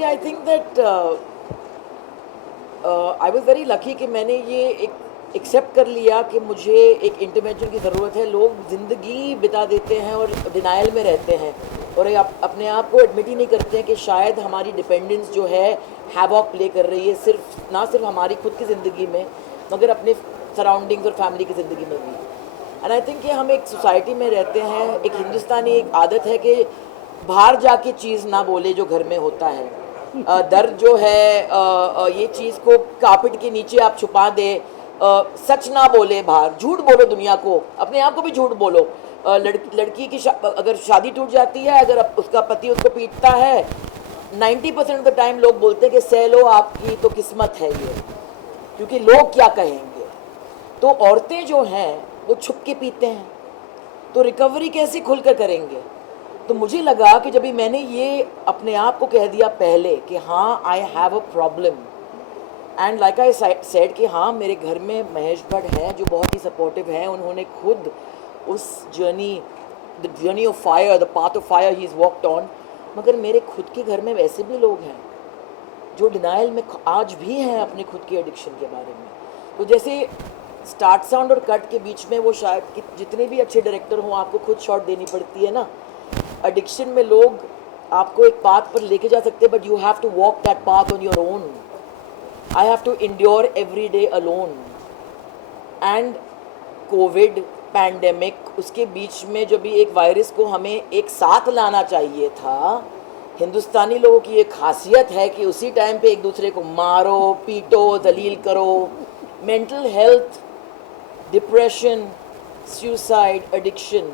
See, I think that I was very lucky कि मैंने ये एक एक्सेप्ट कर लिया कि मुझे एक इंटरवेंशन की ज़रूरत है. लोग ज़िंदगी बिता देते हैं और डिनाइल में रहते हैं और ये अपने आप को एडमिट ही नहीं करते हैं कि शायद हमारी डिपेंडेंस जो है हैवॉक प्ले कर रही है, सिर्फ ना सिर्फ हमारी खुद की ज़िंदगी में मगर अपने सराउंडिंग्स और फैमिली की ज़िंदगी में भी. एंड आई थिंक कि हम एक सोसाइटी में रहते हैं, एक हिंदुस्तानी एक आदत है कि बाहर जाके चीज़ ना बोले जो घर में होता है. दर्द जो है ये चीज़ को कारपेट के नीचे आप छुपा दे, सच ना बोले, बाहर झूठ बोलो दुनिया को, अपने आप को भी झूठ बोलो. लड़की की अगर शादी टूट जाती है, अगर उसका पति उसको पीटता है, 90% ऑफ द टाइम लोग बोलते हैं कि सह लो, आपकी तो किस्मत है ये, क्योंकि लोग क्या कहेंगे. तो औरतें जो हैं वो छुप के पीते हैं, तो रिकवरी कैसे खुलकर करेंगे. तो मुझे लगा कि जब भी मैंने ये अपने आप को कह दिया पहले कि हाँ I have a problem, and like I said कि हाँ मेरे घर में महेश भट्ट हैं जो बहुत ही सपोर्टिव हैं. उन्होंने खुद उस the journey of fire, the path of fire he is walked on. मगर मेरे खुद के घर में वैसे भी लोग हैं जो डिनाइल में आज भी हैं अपने खुद के एडिक्शन के बारे में. तो जैसे स्टार्ट साउंड और कट के बीच में वो शायद कि जितने भी अच्छे डायरेक्टर हों आपको खुद शॉट देनी पड़ती है ना. एडिक्शन में लोग आपको एक पाथ पर लेके जा सकते हैं, but you have to walk that path on your own. I have to endure every day alone. And covid pandemic, उसके बीच में जो भी एक वायरस को हमें एक साथ लाना चाहिए था, हिंदुस्तानी लोगों की एक खासियत है कि उसी टाइम पे एक दूसरे को मारो, पीटो, दलील करो. Mental health, depression, suicide, addiction,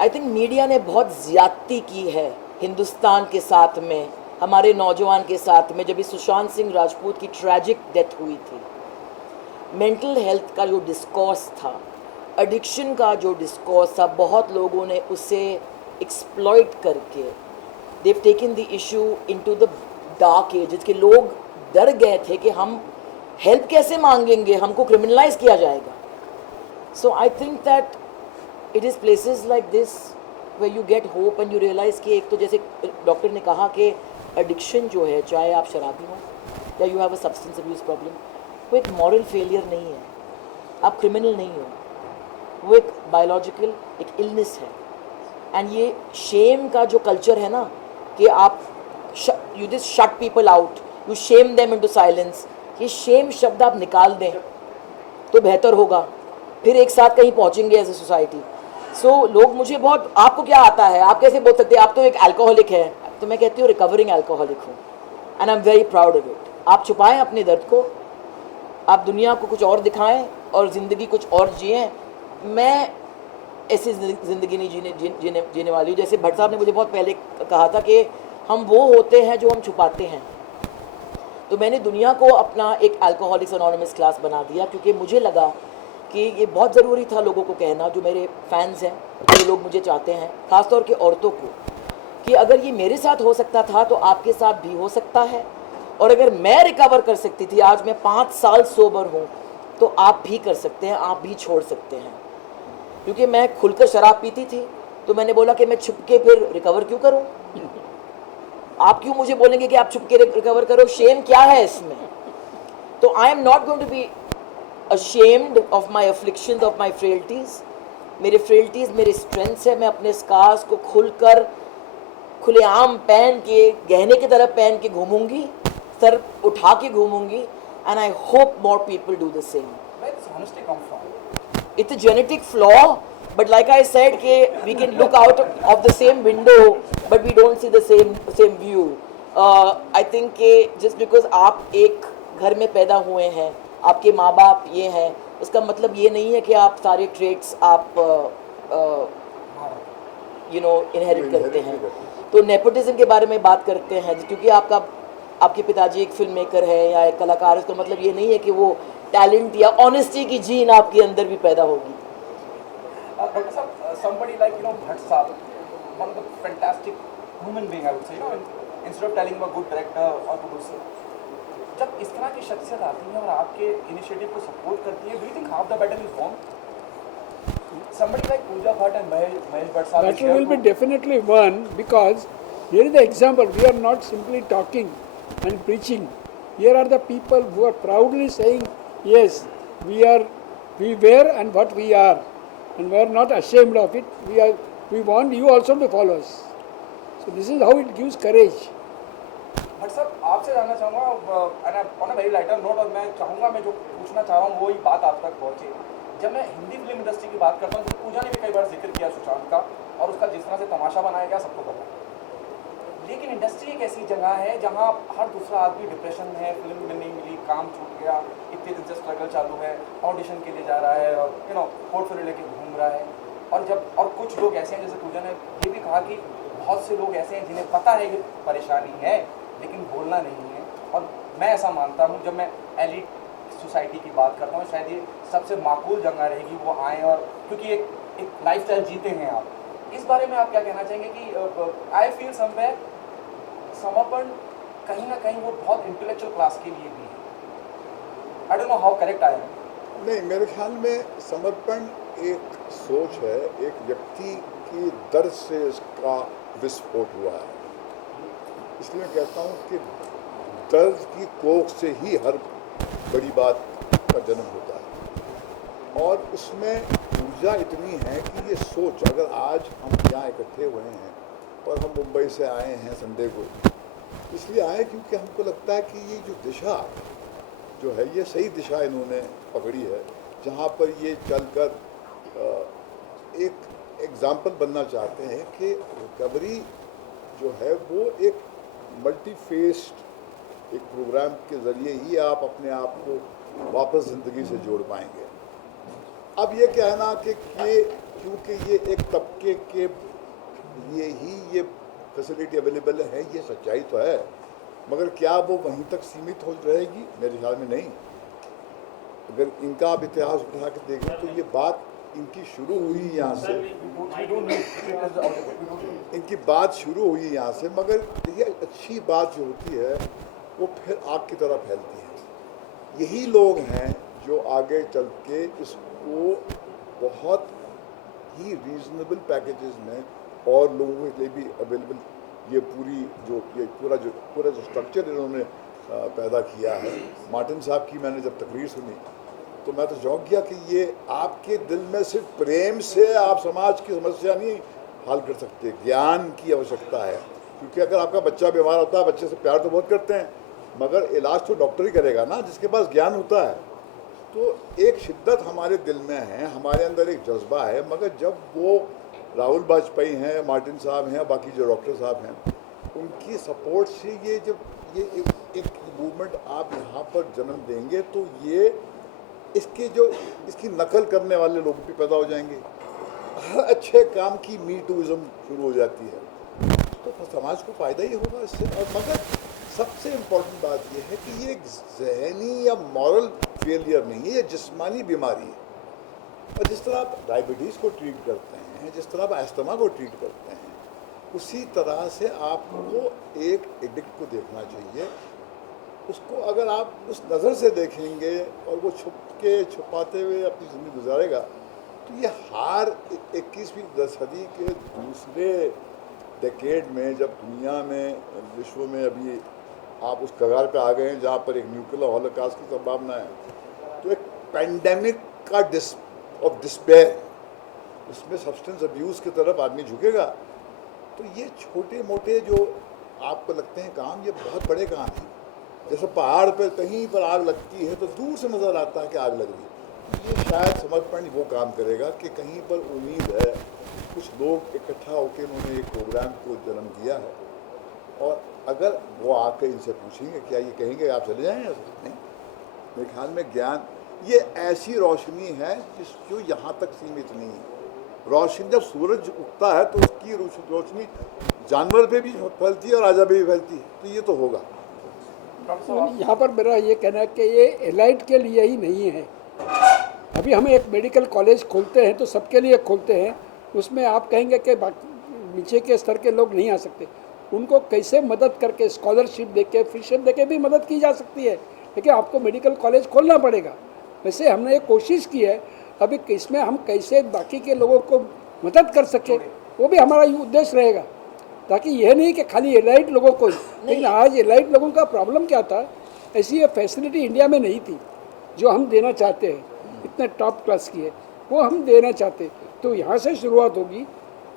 I think media ने बहुत ज़्यादती की है हिंदुस्तान के साथ में, हमारे नौजवान के साथ में. जब भी सुशांत सिंह राजपूत की ट्रैजिक डेथ हुई थी, मेंटल हेल्थ का जो डिस्कोर्स था, एडिक्शन का जो डिस्कोर्स था, बहुत लोगों ने उसे एक्सप्लॉइट करके they've taken the issue into the dark ages के लोग डर गए थे कि हम हेल्प कैसे मांगेंगे, हमको क्रिमिनलाइज किया जाएगा. So I think that it is places like this where you get hope and you realize कि एक तो जैसे डॉक्टर ने कहा कि एडिक्शन जो है, चाहे आप शराबी हो या you have a substance abuse problem, वो एक मॉरल फेलियर नहीं है, आप क्रिमिनल नहीं हो, वो एक बायोलॉजिकल एक इलनेस है. एंड ये शेम का जो कल्चर है ना कि आप you just shut people out, you Shem them into silence, ये शेम शब्द आप निकाल दें तो बेहतर होगा, फिर एक साथ कहीं पहुँचेंगे एज ए सोसाइटी. सो लोग मुझे बहुत, आपको क्या आता है, आप कैसे बोल सकते हैं, आप तो एक अल्कोहलिक है. तो मैं कहती हूँ रिकवरिंग अल्कोहलिक हूँ, and I am very proud of it. आप छुपाएं अपने दर्द को, आप दुनिया को कुछ और दिखाएं और ज़िंदगी कुछ और जिएं. मैं ऐसी ज़िंदगी नहीं जीने वाली हूँ. जैसे भट्ट साहब ने मुझे बहुत पहले कहा था कि हम वो होते हैं जो हम छुपाते हैं. तो मैंने दुनिया को अपना एक अल्कोहलिक्स एनोनिमस क्लास बना दिया, क्योंकि मुझे लगा कि ये बहुत ज़रूरी था लोगों को कहना, जो मेरे फैंस हैं, जो लोग मुझे चाहते हैं, ख़ासतौर के औरतों को, कि अगर ये मेरे साथ हो सकता था तो आपके साथ भी हो सकता है. और अगर मैं रिकवर कर सकती थी, आज मैं 5 साल सोबर हूँ, तो आप भी कर सकते हैं, आप भी छोड़ सकते हैं. क्योंकि मैं खुलकर शराब पीती थी, तो मैंने बोला कि मैं छुप के फिर रिकवर क्यों करूँ. आप क्यों मुझे बोलेंगे कि आप छुप के रिकवर करो, शेम क्या है इसमें. तो I am not going to be ashamed of my afflictions, of my frailties. मेरे frailties मेरे strengths है. मैं अपने scars को खुलकर खुलेआम पहन के, गहने की तरह पहन के घूमूंगी, सर उठा के घूमूंगी, and I hope more people do the same. Where does honesty come from? It's a genetic flaw, but like I said कि we can look out of the same window but we don't see the same view. I think कि just because आप एक घर में पैदा हुए हैं, आपके माँ बाप ये हैं, उसका मतलब ये नहीं है कि आप सारे ट्रेट्स आप इनहेरिट करते हैं. तो नेपोटिज्म के बारे में बात करते हैं, क्योंकि आपके पिताजी एक फिल्म मेकर है या एक कलाकार, उसका मतलब ये नहीं है कि वो टैलेंट या ऑनेस्टी की जीन आपके अंदर भी पैदा होगी. Dr. Saab, somebody like Bhatt Saab, one of the fantastic human being, I would say, instead of telling him a good director or producer, जब इस तरह की शख्सियत आती है और आपके इनिशिएटिव को सपोर्ट करती है, do you think half the battle is won? Somebody like Pooja Bhatt and Mahesh Bhatt Saab. Battle will be definitely won because Here is the example. We are not simply talking and preaching. Here are the people who are proudly saying, yes, we were and what we are, and we are not ashamed of it. We want you also to follow us. So this is how it gives courage. But sir आपसे जानना चाहूँगा on a very lighter note, और मैं चाहूँगा मैं जो पूछना चाह रहा हूँ वही बात आप तक पहुँचे। जब मैं हिंदी फिल्म इंडस्ट्री की बात करता हूँ तो पूजा ने भी कई बार जिक्र किया सुशांत का, और उसका जिस तरह से तमाशा बनाया गया सबको पता है। लेकिन इंडस्ट्री एक ऐसी जगह है जहाँ हर दूसरा आदमी डिप्रेशन में है, फिल्म में नहीं मिली, काम छूट गया, इतने दिन से स्ट्रगल चालू है, ऑडिशन के लिए जा रहा है और पोर्टफोलियो लेके घूम रहा है। और कुछ लोग ऐसे हैं, जैसे पूजा ने ये भी कहा कि बहुत से लोग ऐसे हैं जिन्हें पता है ये परेशानी है लेकिन बोलना नहीं है। और मैं ऐसा मानता हूँ, जब मैं एलिट सोसाइटी की बात करता हूँ, शायद ये सबसे माकूल जगह रहेगी वो आएँ, और क्योंकि एक लाइफस्टाइल जीते हैं आप। इस बारे में आप क्या कहना चाहेंगे कि आई फील समवेयर समर्पण कहीं ना कहीं वो बहुत इंटेलेक्चुअल क्लास के लिए भी है। I don't know how correct I am. नहीं, मेरे ख्याल में समर्पण एक सोच है, एक व्यक्ति की दर्द से इसका विस्फोट हुआ है। इसलिए मैं कहता हूँ कि दर्द की कोख से ही हर बड़ी बात का जन्म होता है, और उसमें ऊर्जा इतनी है कि ये सोच, अगर आज हम यहाँ इकट्ठे हुए हैं और हम मुंबई से आए हैं संडे को, इसलिए आए क्योंकि हमको लगता है कि ये जो दिशा जो है ये सही दिशा इन्होंने पकड़ी है, जहाँ पर ये चलकर एक एग्जाम्पल बनना चाहते हैं कि रिकवरी जो है वो एक मल्टी फेस्ड एक प्रोग्राम के ज़रिए ही आप अपने आप को वापस ज़िंदगी से जोड़ पाएंगे। अब ये कहना कि क्योंकि ये एक तबके के लिए ही ये फैसिलिटी अवेलेबल है, ये सच्चाई तो है, मगर क्या वो वहीं तक सीमित हो रहेगी? मेरे ख्याल में नहीं। अगर इनका आप इतिहास उठा के देखें तो ये बात इनकी शुरू हुई यहाँ से, इनकी बात शुरू हुई यहाँ से, मगर देखिए अच्छी बात जो होती है वो फिर आग की तरह फैलती है। यही लोग हैं जो आगे चल के इसको बहुत ही रीजनेबल पैकेजेस में और लोगों के लिए भी अवेलेबल, ये पूरा जो स्ट्रक्चर इन्होंने पैदा किया है। मार्टिन साहब की मैंने जब तकरीर सुनी तो मैं तो चौंक गया कि ये आपके दिल में सिर्फ प्रेम से आप समाज की समस्या नहीं हल कर सकते, ज्ञान की आवश्यकता है। क्योंकि अगर आपका बच्चा बीमार होता है, बच्चे से प्यार तो बहुत करते हैं, मगर इलाज तो डॉक्टर ही करेगा ना, जिसके पास ज्ञान होता है। तो एक शिद्दत हमारे दिल में है, हमारे अंदर एक जज्बा है, मगर जब वो राहुल वाजपेयी हैं, मार्टिन साहब हैं, बाकी जो डॉक्टर साहब हैं, उनकी सपोर्ट से ये जब ये एक मूवमेंट आप यहाँ पर जन्म देंगे तो ये इसकी नकल करने वाले लोग भी पैदा हो जाएंगे। हर अच्छे काम की मी टूइज़म शुरू हो जाती है, तो समाज को फ़ायदा ही होगा इससे। और मगर सबसे इम्पोर्टेंट बात यह है कि ये एक जहनी या मॉरल फेलियर नहीं है, ये जिस्मानी बीमारी है। और जिस तरह आप डायबिटीज़ को ट्रीट करते हैं, जिस तरह आप अस्थमा को ट्रीट करते हैं, उसी तरह से आपको एक एडिक्ट को देखना चाहिए। उसको अगर आप उस नज़र से देखेंगे और वो छुपाते हुए अपनी ज़िंदगी गुजारेगा, तो ये हार 21वीं सदी के दूसरे डेकेड में, जब दुनिया में, विश्व में अभी आप उस कगार पे आ गए हैं जहाँ पर एक न्यूक्लियर हॉलोकॉस्ट की संभावना है, तो एक पैंडेमिक का डिस्पेयर, उसमें सब्सटेंस अब्यूज़ की तरफ आदमी झुकेगा। तो ये छोटे मोटे जो आपको लगते हैं काम, ये बहुत बड़े काम हैं। जैसे पहाड़ पर कहीं पर आग लगती है तो दूर से नज़र आता है कि आग लग रही है, ये शायद समर्पण वो काम करेगा कि कहीं पर उम्मीद है, कुछ लोग इकट्ठा होकर उन्होंने एक प्रोग्राम को जन्म दिया है, और अगर वो आकर इनसे पूछेंगे क्या ये कहेंगे आप चले जाएंगे? नहीं, मेरे ख्याल में ज्ञान ये ऐसी रोशनी है जो यहाँ तक सीमित नहीं है। रोशनी जब सूरज उगता है तो उसकी रोशनी जानवर पे भी फैलती है और राजा पे भी फैलती है, तो ये तो होगा। यहाँ पर मेरा ये कहना है कि ये एलाइट के लिए ही नहीं है। अभी हम एक मेडिकल कॉलेज खोलते हैं तो सबके लिए खोलते हैं, उसमें आप कहेंगे कि नीचे के स्तर के लोग नहीं आ सकते। उनको कैसे मदद करके स्कॉलरशिप देके, फीस देके भी मदद की जा सकती है, लेकिन आपको मेडिकल कॉलेज खोलना पड़ेगा। वैसे हमने ये कोशिश की है, अभी इसमें हम कैसे बाकी के लोगों को मदद कर सके वो भी हमारा उद्देश्य रहेगा। ताकि यह नहीं कि खाली एलाइट लोगों को ही, लेकिन आज एलाइट लोगों का प्रॉब्लम क्या था, ऐसी ये फैसिलिटी इंडिया में नहीं थी जो हम देना चाहते हैं, इतने टॉप क्लास की है वो हम देना चाहते, तो यहाँ से शुरुआत होगी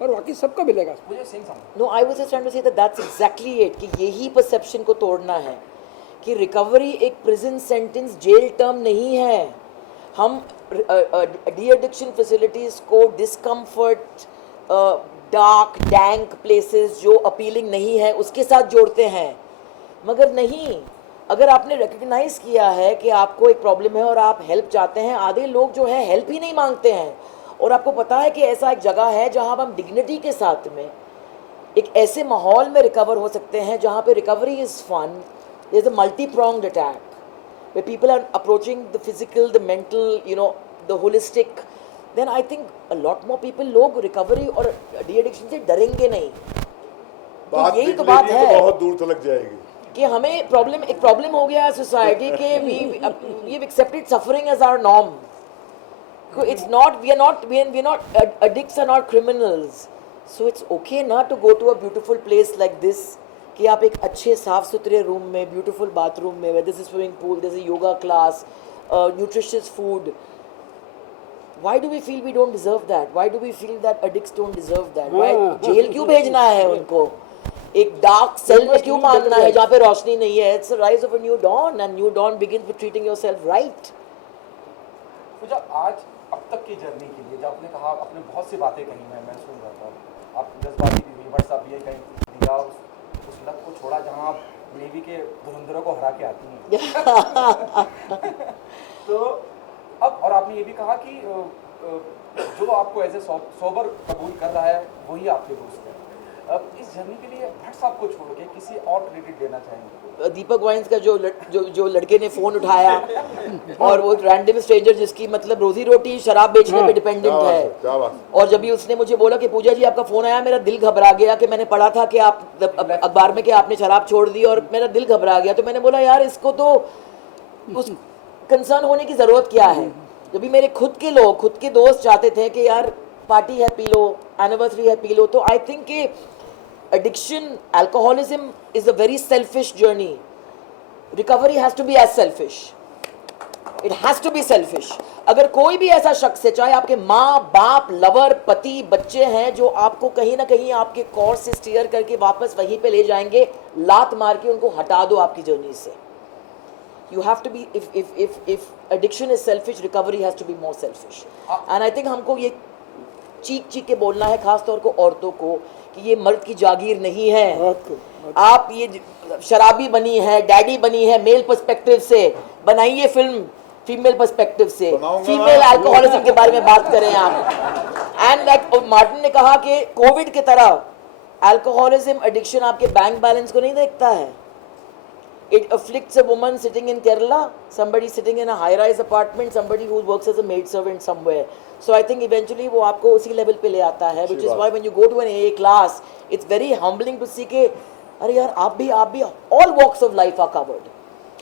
और बाकी सबको मिलेगा। मुझे सेम समझ no I was just trying to say that that's exactly it कि यही परसेप्शन को तोड़ना है कि रिकवरी एक प्रिजन सेंटेंस जेल टर्म नहीं है। हम डी एडिक्शन फैसिलिटीज़ को डिस्कम्फर्ट डार्क डैंक प्लेसेस जो अपीलिंग नहीं है उसके साथ जोड़ते हैं, मगर नहीं, अगर आपने रिकग्नाइज किया है कि आपको एक प्रॉब्लम है और आप हेल्प चाहते हैं, आधे लोग जो है हेल्प ही नहीं मांगते हैं, और आपको पता है कि ऐसा एक जगह है जहां हम डिग्निटी के साथ में एक ऐसे माहौल में रिकवर हो सकते हैं जहां पे recovery is fun, there is a multi pronged attack where people are approaching the physical, the mental, you know, the holistic, then I think a lot more people लोग recovery और de-addiction से डरेंगे नहीं। बात यही तो निकलेगी बात तो है बहुत दूर तक जाएगी कि हमें एक प्रॉब्लम हो गया है सोसाइटी के we've accepted suffering as our norm. It's not, we are not addicts are not criminals, so it's okay not to go to a beautiful place like this कि आप एक अच्छे साफ सुथरे रूम में, ब्यूटीफुल बाथरूम में, where there's a swimming pool, there's a yoga class, nutritious food. Why do we feel we don't deserve that? Why do we feel that addicts don't deserve that? Why jail क्यों भेजना है उनको? एक dark cell में क्यों मानना है जहाँ पे रोशनी नहीं है? It's the rise of a new dawn, and new dawn begins with treating yourself right. तो जब आज अब तक की जर्नी के लिए जब आपने कहा, आपने बहुत सी बातें कही, मैं सुन रहा था, आप जज्बाती भी हुई, बट आप ये कहीं दिया उस लत को छोड़ा जहां आप नेवी के धुरंधरों को हरा के आती हैं तो अब, और आपने ये भी कहा कि जो आपको एज ए सोबर कबूल कर रहा है वही आपके दोस्त है। अब इस जर्नी के लिए भट्ट साहब को छोड़ के किसी और क्रेडिट देना चाहेंगे? दीपक वाइन्स का जो लड़के ने फोन उठाया और वो रैंडम स्ट्रेंजर जिसकी मतलब रोजी रोटी शराब बेचने पे डिपेंडेंट है, और जब भी उसने मुझे बोला कि पूजा जी आपका फोन आया, मेरा दिल घबरा गया कि मैंने पढ़ा था कि आप अखबार में कि आपने शराब छोड़ दी, और मेरा दिल घबरा गया। तो मैंने बोला यार इसको तो उस कंसर्न होने की ज़रूरत क्या है, जब भी मेरे खुद के लोग, खुद के दोस्त चाहते थे कि यार पार्टी है पी लो, एनिवर्सरी है पी लो। तो आई थिंक कि addiction, alcoholism is a very selfish journey. Recovery has to be as selfish. It has to be selfish. अगर कोई भी ऐसा शख्स है, चाहे आपके माँ बाप, लवर, पति, बच्चे हैं, जो आपको कहीं ना कहीं आपके कोर्स से स्टीयर करके वापस वहीं पे ले जाएंगे, लात मार के उनको हटा दो आपकी जर्नी से। You have to be, if addiction is selfish, recovery has to be more selfish. And I think हमको ये चीख के बोलना है, खास तौर को औरतों को, कि ये मर्द की जागीर नहीं है। आप ये शराबी बनी है, डैडी बनी है, मेल पर्सपेक्टिव से बनाइए फिल्म, फीमेल पर्सपेक्टिव से, फीमेल अल्कोहलिज्म के बारे में बात करें आप। एंड लाइक मार्टिन ने कहा कि कोविड की तरह अल्कोहलिज्म एडिक्शन आपके बैंक बैलेंस को नहीं देखता है। It afflicts a woman sitting in Kerala, somebody sitting in a high-rise apartment, somebody who works as a maidservant somewhere. So I think eventually वो आपको उसी level पे ले आता है, which is why when you go to an AA class, it's very humbling to see कि अरे यार आप भी all walks of life are covered,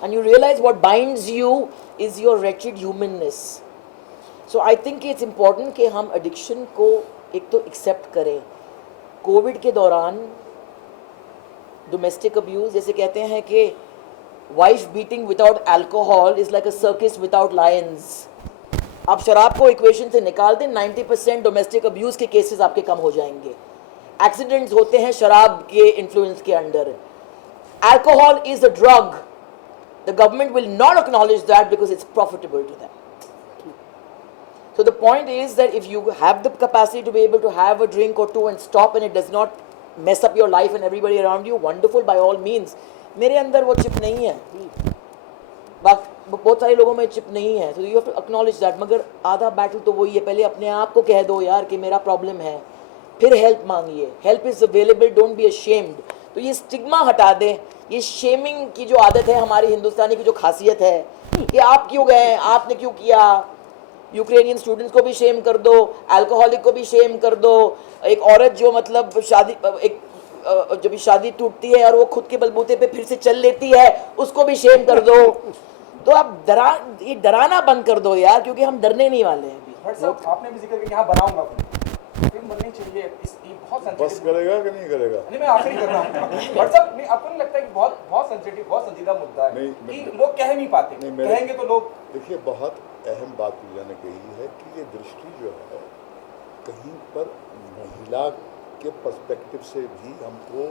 and you realize what binds you is your wretched humanness. So I think it's important कि हम addiction को एक तो accept करें। कोविड के दौरान domestic abuse, जैसे कहते हैं कि wife beating without alcohol is like a circus without lions. आप शराब को इक्वेशन से निकाल दें, 90% डोमेस्टिक अब्यूज के केसेस आपके कम हो जाएंगे। एक्सीडेंट्स होते हैं शराब के इन्फ्लुएंस के under. Alcohol is a drug, the government will not acknowledge that because it's profitable to them. So the point is that if you have the capacity to be able to have a drink or two and stop and it does not mess up your life and everybody around you, wonderful by all means. मेरे अंदर वो chip नहीं है, बहुत सारे लोगों में chip नहीं है, तो you have to acknowledge that. मगर आधा बैटल तो वही है, पहले अपने आप को कह दो यार कि मेरा प्रॉब्लम है, फिर हेल्प मांगिए, help is available, don't be ashamed. तो ये स्टिग्मा हटा दें, ये शेमिंग की जो आदत है हमारी हिंदुस्तानी की, जो खासियत है कि आप क्यों गए, आपने क्यों किया, यूक्रेनियन स्टूडेंट्स को भी शेम कर दो, अल्कोहलिक को भी शेम कर दो, एक औरत जो मतलब जब शादी टूटती है और वो खुद के बलबूते पे फिर से चल लेती है, उसको भी शेम कर दो। तो आप डराना बंद कर दो यार, क्योंकि हम डरने नहीं वाले हैं। आपने भी जिक्र किया यहाँ बनाऊंगा, फिल्म बननी चाहिए इसकी बहुत बस सेंसिटिव करेगा कि नहीं करेगा? नहीं मैं आखिरी कर रहा हूँ बट साहब नहीं आपको नहीं लगता कि बहुत बहुत सेंसिटिव बहुत संजीदा मुद्दा है नहीं, कि लोग कह नहीं पाते नहीं, मेरे- कहेंगे तो लोग देखिए, बहुत अहम बात पूजा ने कही है कि ये दृष्टि जो है कहीं पर महिला के पर्सपेक्टिव से भी हमको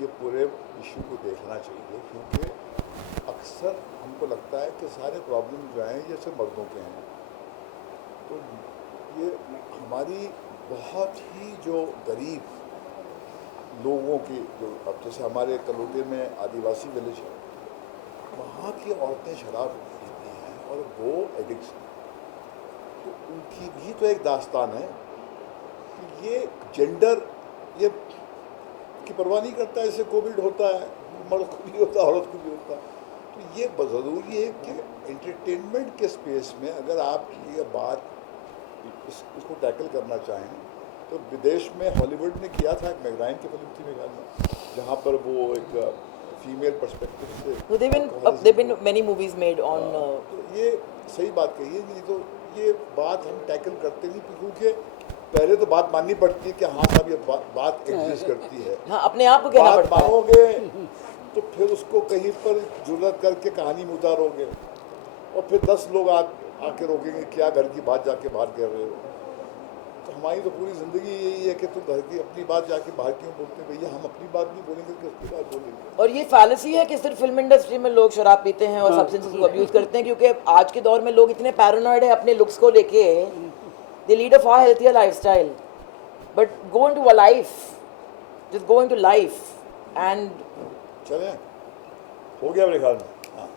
ये पूरे इशू को देखना चाहिए, क्योंकि अक्सर हमको लगता है कि सारे प्रॉब्लम जो हैं ये सिर्फ मर्दों के हैं। तो ये हमारी बहुत ही जो गरीब लोगों की जो अब जैसे हमारे कलोटे में आदिवासी विलेज है, वहाँ की औरतें शराब पीती हैं और वो एडिक्ट्स हैं, तो उनकी भी तो एक दास्तान है कि ये जेंडर ये की परवाह नहीं करता है। जैसे कोविड होता है, मर्द को भी होता है, औरत को भी होता है। तो ये ज़रूरी है कि एंटरटेनमेंट के स्पेस में अगर आप ये बात इसको टैकल करना चाहें तो विदेश में हॉलीवुड ने किया था, एक मैगराइन की फिल्म थी मेरे ख्याल में, जहाँ पर वो एक फीमेल पर्सपेक्टिव से So they've been many movies made on. तो ये सही बात कही है, नहीं तो ये बात हम टैकल करते नहीं, क्योंकि पहले तो बात माननी पड़ती है कि हाँ साहब ये बात एग्जिस्ट करती है। हाँ, अपने आप को कहना बात पड़ता है। मानोगे तो फिर उसको कहीं पर जुर्रत करके कहानी में उतारोगे और फिर 10 लोग आके रोकेंगे क्या घर की बात जाके बाहर कह रहे हो। तो हमारी तो पूरी ज़िंदगी यही है कि तुम घर की अपनी बात जाके बाहर क्यों बोलते हैं? भैया हम अपनी बात नहीं बोलेंगे कि उसकी बात बोलेंगे। और ये फैलेसी है कि सिर्फ फिल्म इंडस्ट्री में लोग शराब पीते हैं और सब्सटेंसेस को अब्यूज करते हैं, क्योंकि आज के दौर में लोग इतने पैरानॉइड है अपने लुक्स को लेके, they lead a far healthier lifestyle, but go into a life, just go into life and चलें, हो गया मेरे ख्याल में। हाँ।